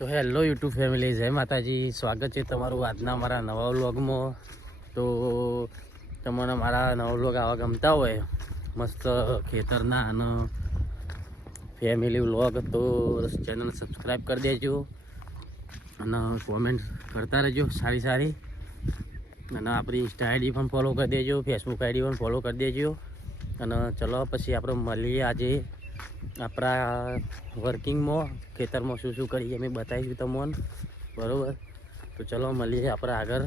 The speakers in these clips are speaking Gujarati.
તો હેલો યુટ્યુબ ફેમિલી, જય માતાજી. સ્વાગત છે તમારું આજના મારા નવા વ્લોગમાં. તો તમને મારા નવા વ્લોગ આવા ગમતા હોય, મસ્ત ખેતરના અને ફેમિલી વ્લોગ, તો ચેનલ સબસ્ક્રાઈબ કરી દેજો અને કોમેન્ટ કરતા રહેજો સારી સારી. અને આપણી ઇન્સ્ટા આઈડી પણ ફોલો કરી દેજો, ફેસબુક આઈડી પણ ફોલો કરી દેજો. અને ચલો, પછી આપણે મળીએ આજે આપણા વર્કિંગમાં ખેતરમાં શું શું કરીએ અમે બતાવીશું તમને. બરાબર? તો ચલો મળીએ આપણે આગળ.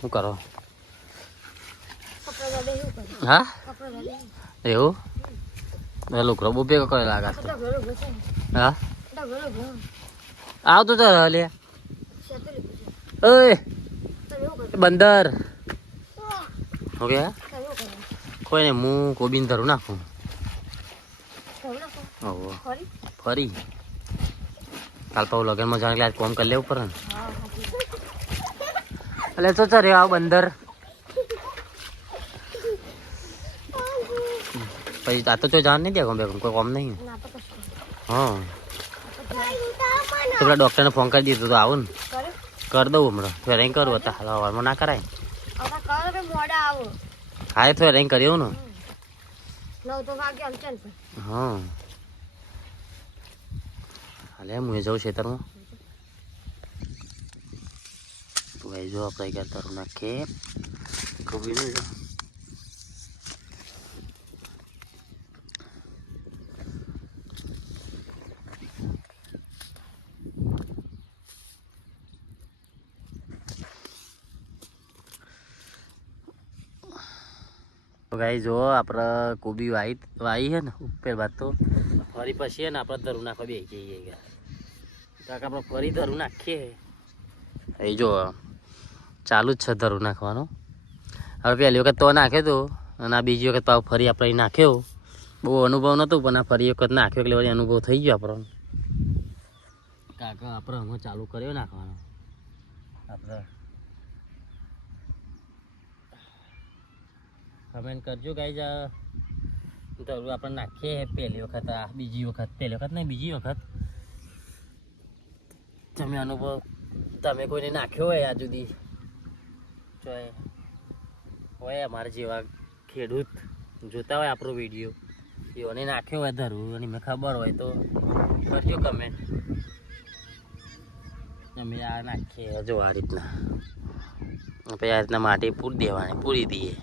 શું કરો? હા? એવું? એ લુકરો બહુ ભેગો કરે લાગે હા? આવતું તો લે શેતર ઓય! બંદર. ઓકે? કોઈ ને હું કોબીન ધરું નાખું? ઓહો. ફરી? કાલ પાઉ લગનમાં જાણ આજ કોમ કરી લેવું પડે ને. એટલે તો ચાલે આવ બંદર. પછી આ તો જો જાણ નહીં દે કોમ કોઈ કોમ નહીં હા. તો પેલા ડૉક્ટરને ફોન કરી દીધો તો આવું ને. કર દઉં હમણાં. ફેર અહીં કરું હતા હાલ હવામાં ના કરાય. મોડા આવો હા એ તો રેન્ક કર્યું ને. નવ તો વાગે આમ ચાલ હા. હાલે હું જાઉં ખેતરમાં. ભાઈ જો આપણે ગયા તારું નાખીએ. કોબીનું જો ગાઈ જો આપણે કોબી વાઈ વાઈ છે ને, ઉપર બાદ તો. ફરી પછી છે ને આપણે ધરું નાખવા બે જઈએ કાંક આપણે ફરી ધરું નાખીએ. એ જો, ચાલુ જ છે ધરું નાખવાનું. હવે પહેલી વખત તો નાખ્યો તો, અને આ બીજી વખત પાછું ફરી આપણે નાખ્યો. બહુ અનુભવ નહોતો પણ આ ફરી વખત નાખ્યો, એટલે વળી અનુભવ થઈ ગયો આપણો. કાકા આપણે હમણાં ચાલુ કર્યો નાખવાનો. આપણે કમેન્ટ કરજો ગાઈ જરૂર આપણે નાખીએ પહેલી વખત, આ બીજી વખત. પહેલી વખત નહીં, બીજી વખત. તમે અનુભવ તમે કોઈને નાખ્યો હોય આ સુધી? જો હોય અમારા જેવા ખેડૂત જોતા હોય આપણો વીડિયો. એઓને નાખ્યો હોય ધરું, અને મેં ખબર હોય તો કરજો કમેન્ટ અમે આ નાખીએ જો આ રીતના. પછી આ રીતના માટી પૂરી દેવાની, પૂરી દઈએ.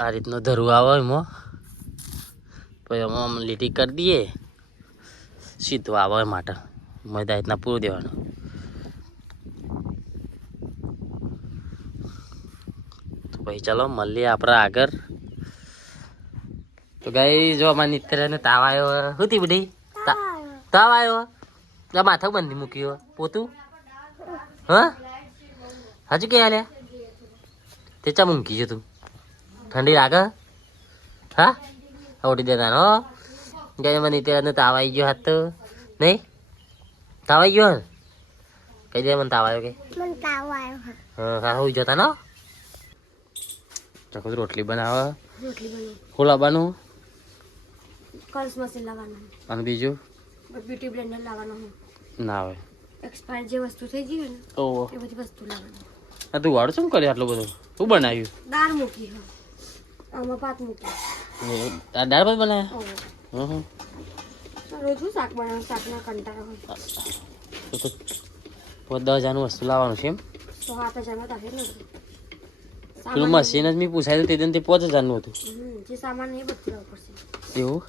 આ રીતનો ધરું આવે એમાં. પછી એમાં આમ લીટી કરી દઈએ. સીધું આવે માટે. મેદા રીતના પૂરું દેવાનું. તો ભાઈ ચાલો મળીએ આપણે આગળ. તો ગાઈ જો અમારા નિત્યને તાવ આવ્યો. થયું બધી? તાવ આવ્યો? આ માથા બંધી મૂક્યો. પોતું? હા? હજુ કે હાલ્યા તે ચા મૂકી જતું ઠંડી લાગે? હા? ઉડી દેતા હો. જય મને ત્યારે તાવ આવી ગયો હાથ તો. નહીં? તાવ આવી ગયો કઈ દે મને તાવ આવ્યો કે હા હા જતા નો? ચાકુ રોટલી બનાવે. શું લાવવાનું? કર્સ મશીન લાવવાનું. અને બીજું? બ્યુટી બ્લેન્ડર લાવવાનું ના આવે. એક્સપાયર જે વસ્તુ થઈ ગઈ ને એ બધી વસ્તુ લાવવાનું. આ તું વાળું શું કરે આટલું બધું? શું બનાવ્યું? દાળ મૂકી હા. આમાં ભાત મૂકી. આ દાળ ભાત બનાવ્યા ઓહો હં હં રોજ શું શાક બનાવવાનું? શાકના કંટાળા હોય. તો તો પાંચ દસ હજારનું વસ્તુ લાવવાનું છે એમ? તો હાથ હજારમાં તો ને. પેલું મશીન જ મેં પૂછાયું તે દિન તે પાંચ હજારનું હતું. હમ, જે સામાન એ બધું લાવવું પડશે. એવું?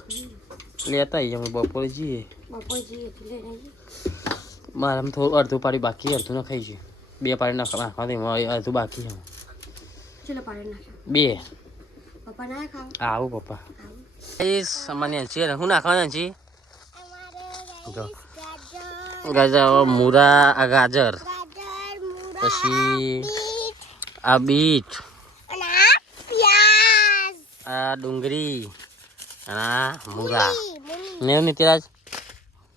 લેતા આવીએ અમે બપોરે જઈએ. બપોર જઈએ થોડું અડધું પાડી બાકી અડધું ન ખાઈ છે બે પાડી નાખ નાખવા દે અડધું બાકી છે. બે. પપ્પા ના ખાવ? આવું પપ્પા. એ સામાન્ય છે શું નાખવાના છે? જો. ગાજર મૂરા આ ગાજર. પછી આ બીટ. આ ડુંગળી. અને આ મૂરા. ને નીતિરાજ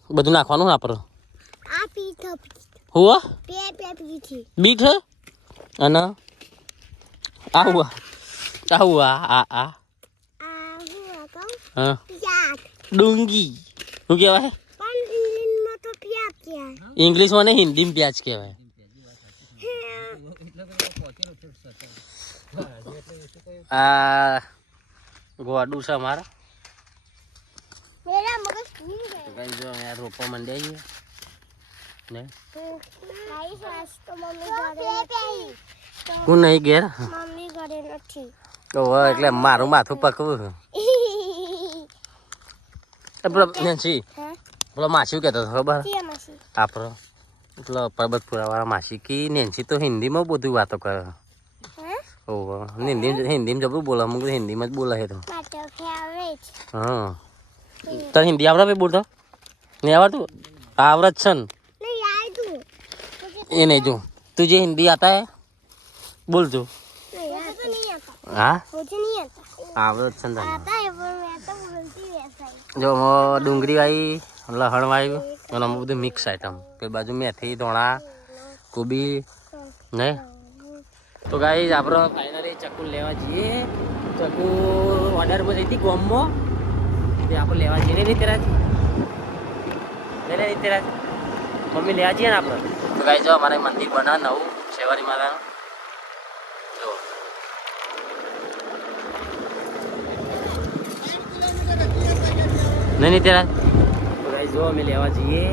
બધું નાખવાનું આપણું આપણે આ પીઠ હું બે બે પીઠી. બીટ અને આ હુઆ આ આ આ આ હું ડુંગી શું કહેવાય ઇંગ્લિશમાં ને હિન્દીમાં પ્યાજ કહેવાય આ ગોડું છે મારા મેરા મગજ ઘૂમ તો કઈ જો યાર રોપવા માંડ્યા છીએ ને હું નહીં ઘેર મમ્મી ઘરે નથી તો એટલે મારું માથું પકવું નેન્સી પેલો માસી કહેતો હતો ખબર? આપણો પેલો પરબતપુરાવાળા માસી કે નેન્સી તો હિન્દીમાં બધું વાતો કરે. ઓહો હિન્દી હિન્દીમાં જબરું બોલે અમુક હિન્દીમાં જ બોલે તો. હા. તને હિન્દી આવડે ભાઈ બોલતો? નહીં આવડતું? આવડે જ છે ને. એ નહીં જો. તું જે હિન્દી આતા હે બોલજો. હા? આવડો છંદ જો ડુંગળી આવી લહણ વાવ્યું અને અમે બધું મિક્સ આઈટમ પેલી બાજુ મેથી ધોણા કોબી નહીં તો ગાઈ આપણે ફાઇનલી ચકુ લેવા જઈએ. ચકુ ઓર્ડર પર જઈતી ગોમો તે આપણે લેવા જઈએ. નહીં તેરા નહીં તેરા મમ્મી લેવા જઈએ ને આપણે? તો ગાઈ જો અમારે મંદિર બના નવું શેવારી માતાનું. નહીં તેરા. જો અમે લેવા જઈએ.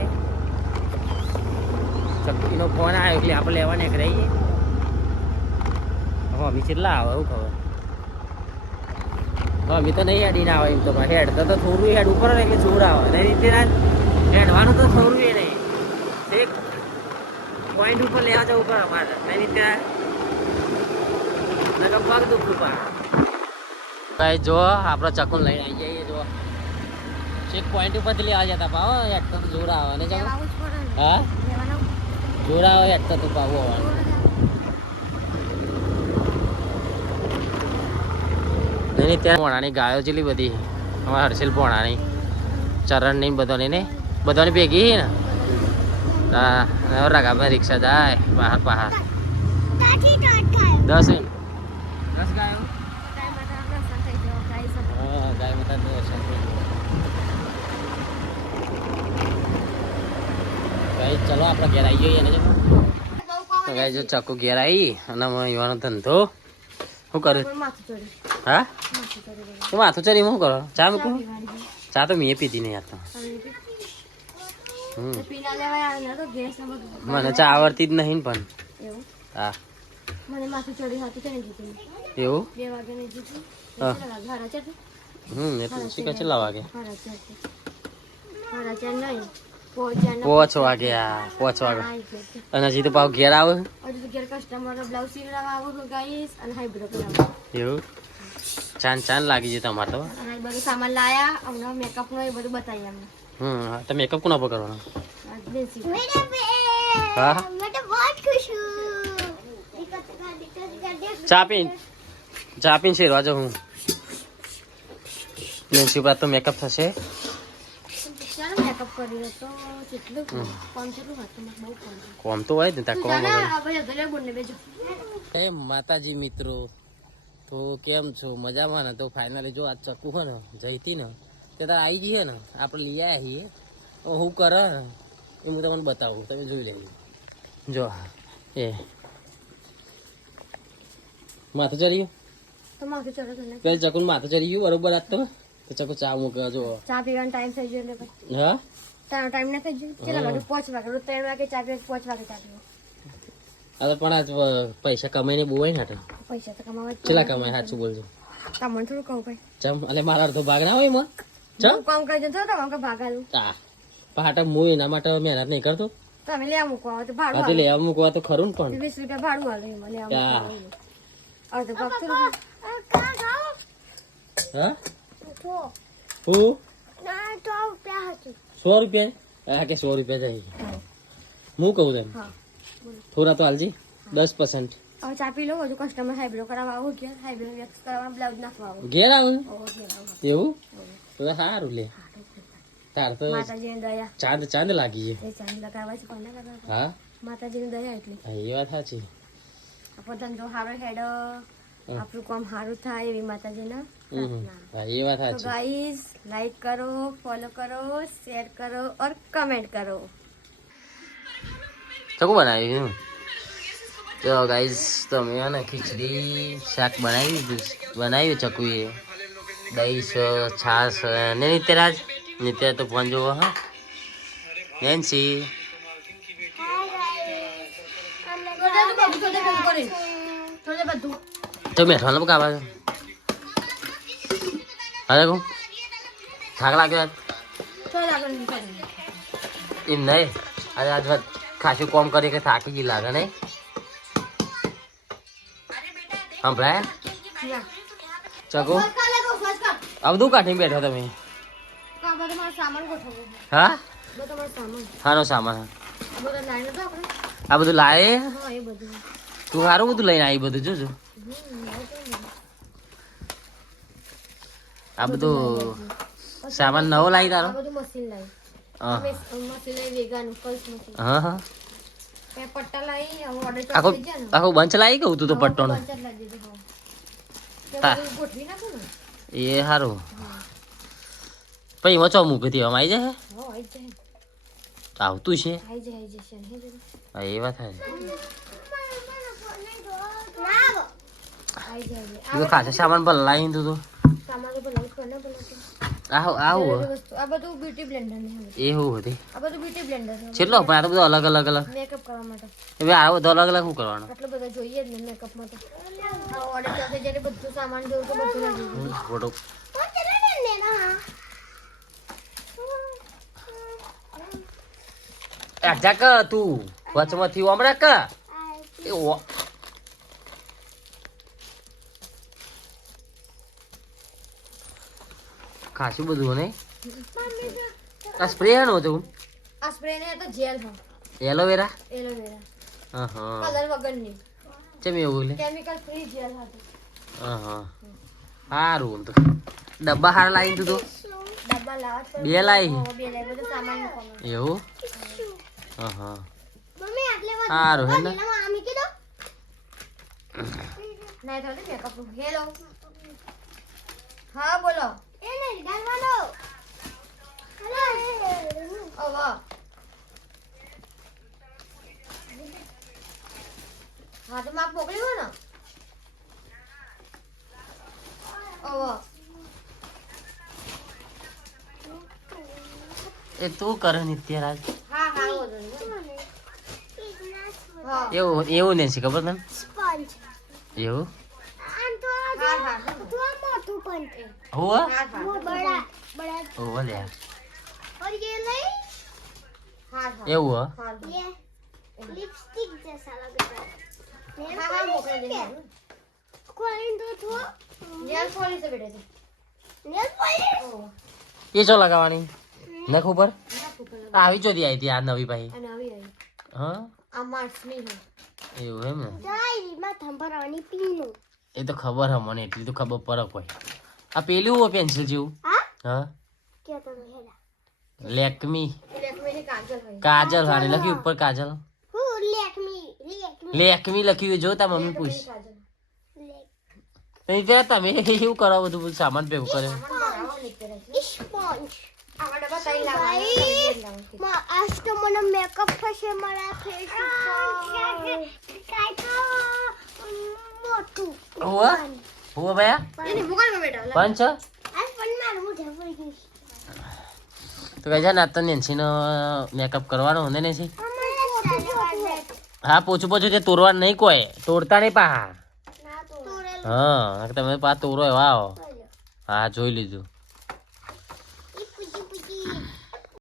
ચક્કીનો ફોન આવ્યો એટલે આપણે લેવા ને રહીએ હા અમે કેટલા આવે એવું ખબર? હા અમે તો નહીં હેડીને આવે એમ તો હેડ તો તો થોડું હેડ ઉપર એટલે જોર આવે. નહીં રીતે હેડવાનું તો થોડું એ નહીં એક પોઈન્ટ ઉપર લેવા જવું પડે અમારે. નહીં નકર પગ દુખું પા ભાઈ જો આપણે ચકુન લઈને આવી જઈએ એક પોઈન્ટ ઉપરથી આવ્યા જતા પાવ એક તો જોડા આવે ને હા? જોડા આવે એક તો તું પાવો નહીં ત્યાં પોણાની ગાયો ચેલી બધી અમારા હર્ષિલ પોણાની નહીં બધાની ને બધાની ભેગી ને. હા રાગાભાઈ રિક્ષા જાય બહાર બહાર. દસ મિનિટ. ગાઈ ચલો આપણે ઘેરાઈ આવી જઈએ એને તો ગાઈ જો ચાકુ ઘેર આવી અને મને યુવાનો ધંધો. શું કરે? હા? તું માથું ચડી શું કરો? ચા મૂકું? ચા તો મેં પીધી નહીં આતો મને ચા આવડતી જ નહીં પણ. હા. એવું? બે વાગે હમ એ તો શીખે છેલ્લા વાગે? હારા પહોંચવા ગયા પહોંચવા ગયા. અને હજી તો પાવ ઘેર આવે હજી તો ઘેર કસ્ટમર બ્લાઉઝ સીવડાવવા આવું ગાઈસ અને હાઈ બ્રોક એવું? ચાન ચાન લાગી છે તમારે તો? બધું સામાન લાયા અમને મેકઅપ નો એ બધું બતાવી અમને હમ તમે મેકઅપ કોના પર કરવાનો? હા? ચાપીન ચાપીન છે. રાજા હું. પ્રિન્સિપાલ તો મેકઅપ થશે. તો કેટલું કોમ કેટલું હતું બહુ કોમ કોમ તો હોય ને કોમ હે માતાજી મિત્રો તો કેમ છો? મજામાં ને? તો ફાઇનલી જો આ ચકુ હે ને જઈતી ને તે તાર આવી જઈએ ને આપણે લઈ આવ્યા છીએ. તો હું કરે એ હું તમને બતાવું તમે જોઈ લેજો. જો એ. માથે ચડી ગયું? તો માથું ચડો તને ચકુનું માથું ચડી ગયું બરોબર આજ તો? તો ચકુ ચા મૂકે જો ચા પીવાનો ટાઈમ થઈ ગયો એટલે પછી. હા? તારો ટાઈમ ના થઈ ગયો? કેટલા વાગે? પાંચ વાગે. રોજ ત્રણ વાગે ચા પીવા પાંચ વાગે ચા પીવા અરે પણ આજ વ- પૈસા કમાઈને બહુ હોય ને હાટે. પૈસા તો કમાવા કેટલા કમાય? સાચું બોલજો. તમને થોડું કહું ભાઈ. ચમ એટલે મારા અડધો ભાગ ના હોય એમાં. ચમ? હું કામ કરી તો કામ કે ભાગાલું. આ પાટા હું એના માટે મહેનત નહીં કરતો. તમે લેવા મૂકવા આવે તો ભાડું હાલે લેવા મૂકવા તો ખરું ને પણ. વીસ રૂપિયા ભાડું આલે મને ક્યાં? અડધો ભાગ તો હા? હું? ના તો રૂપિયા સો રૂપિયા? હા કે સો રૂપિયા જાય હું કહું તેમ હા થોડા તો હાલજી. દસ પર્સન્ટ હવે ચા પી લો હજુ કસ્ટમર હાઈબ્રો કરાવવા આવું ગયા હાઈબ્રો વેક્સ કરવા બ્લાઉઝ નાખવા આવું. ઘેર આવું ઘેર. એવું? તો સારું લે. તાર તો માતાજીની દયા. ચાંદ ચાંદ લાગી છે. ચાંદ લગાવવા છે કોને લગાવવા હા? માતાજીની દયા એટલી. એ વાત સાચી. આપણો ધંધો સારો હેડ. આપણું કામ સારું થાય એવી માતાજીને હમ. હા એ વાત તો સાચી ગાઈઝ લાઈક કરો ફોલો કરો શેર કરો और કમેન્ટ કરો ચકુ બનાવ્યું તો ગાઈસ તમે હે ને ખીચડી શાક બનાવી દીધું બનાવ્યું ચકુએ દહીં છે છાશ છે ને નિત્યરાજ નિત્ય તો ફોન જોવો હા નેન્સી તો બેઠો ને કાવા અરે કહું થાક લાગ્યો? એમ નહીં. અરે આજ વાત ખાસું કોમ કરી કે થાકી ગઈ લાગે નહીં. સંભળાય? ચકો. આ બધું કાઢીને બેઠો તમે? હા? તમારો સામાન હાનો સામાન. આ બધો લાવે? હા એ બધું. તું સારું બધું લઈને આવી બધું જોજો. આ બધું સામાન નવો લાવી તારો? આ બધું મશીન લાવી હા. મશીન લાવી વેગાનું કલ્સ મશીન. હા હા. બે પટ્ટા લાવી હવે આખો બંચ લાવી ગયું તું તો ને? એ સારું પછી એમાં ચો મૂકી હતી આવી જાય? હો આવતું છે. આઈ જાય આઈ જશે ને જરા. હા એ વાત થાય તું તો ખાસા સામાન પર લાવી તું તો સામાન તો. લાવી કોને આવું આવું આ બધું બ્યુટી બ્લેન્ડર ને એ હું હતી. આ બધું બ્યુટી બ્લેન્ડર છે. છેલ્લો પણ આ બધું અલગ અલગ અલગ. મેકઅપ કરવા માટે. હવે આ બધું અલગ અલગ શું કરવાનું? આટલું બધું જોઈએ જ ને મેકઅપ માટે આ ઓર્ડર ચોકે જ્યારે બધું સામાન જોઉં તો બધું ગયું ફોટો ક તું. વચમાંથી હમણાં ક? એ ખાસું બધું ને આ સ્પ્રે નો હતું? આ સ્પ્રે ને તો જેલ હો એલોવેરા એલોવેરા હા હા કલર વગરની. ચમ એવું લે કેમિકલ ફ્રી જેલ હતું. હા હા સારું તો ડબ્બા હાર લાવી તું તો? ડબ્બા લાવવા બે લાવી. બે લાવી બધું સામાન એવું? હા હા મમ્મી આટલે સારું હે ને આમી કીધો? ના તો મેકઅપ હેલો. હા બોલો. એ નહીં ડાલવાનો ઓ વાહ હા તો માપ મોકલ્યું ને એ તું કરે નિત્યરાજ એવું એવું નહીં છે ખબર તને? એવું હા હા હોવ હા હા હોવ લે और ये नहीं हाँ हाँ એવું હો हाँ ये लिपस्टिक जैसा लग रहा है हाँ हाँ मोकला दे कौन दो तो नेल पॉलिश से बेटे नेल पॉलिश ओ એ ચો લગાવવાની નખ ઉપર ना फूका लगा આવી ચોથી આવી હતી આ નવી ભાઈ અને આવી આવી હા આ માર્ક્સ નહીં હે એવું એમ ને डायरी में थंबरानी पीनो એ તો ખબર હે મને એટલી તો ખબર પડે કોઈ આ પેલું હોય પેન્સિલ જેવું? હા? લેકમી. કાજલ હારે લખ્યું ઉપર કાજલ? લેકમી લખ્યું જો તા મમ્મી પૂછ. નહીં પેલા તમે એવું કરો બધું સામાન ભેગું કરે. મેકઅપ થશે મારા ફેસ ઉપર. મોટું. હુઓ ભાઈ એને મોકલ બેટા પંચ? આ પનમાં હું ઢફરી ગઈ. તો કઈ જા નાતન નેન્સીનો મેકઅપ કરવાનો ને છે. હા પૂછું પોછું તે તોડવા નહીં કોઈ તોડતા નહીં પા હા તમે પા તોરો એવા આવો. હા જોઈ લીધું.